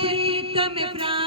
प्रीतम प्राण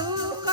ooh.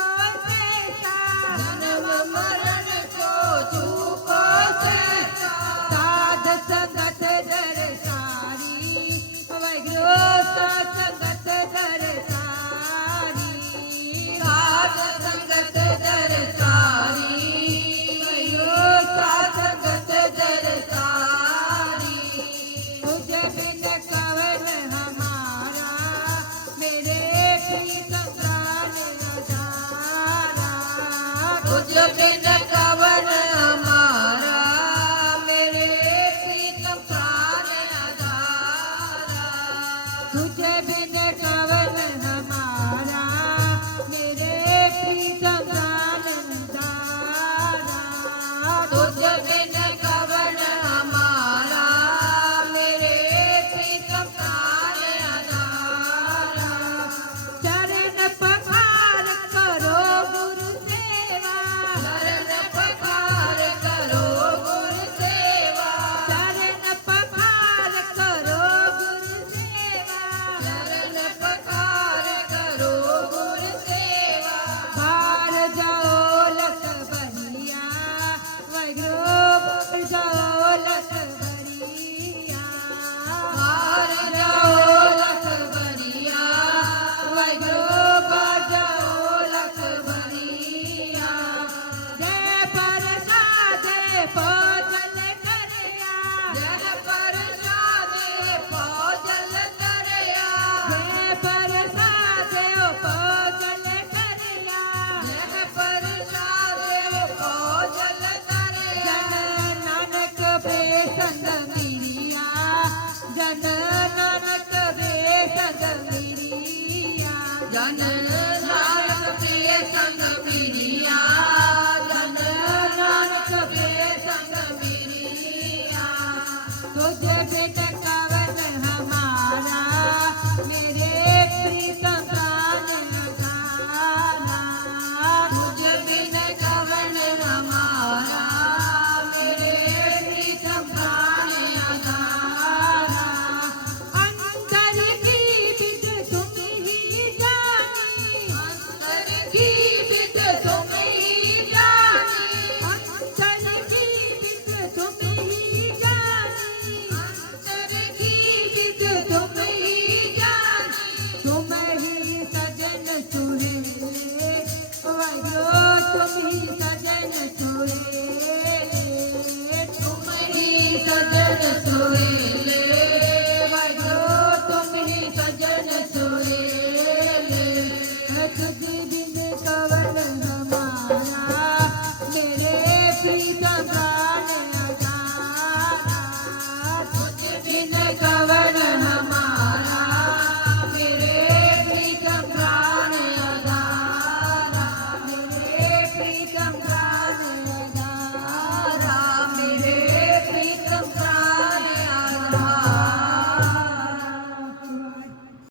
जन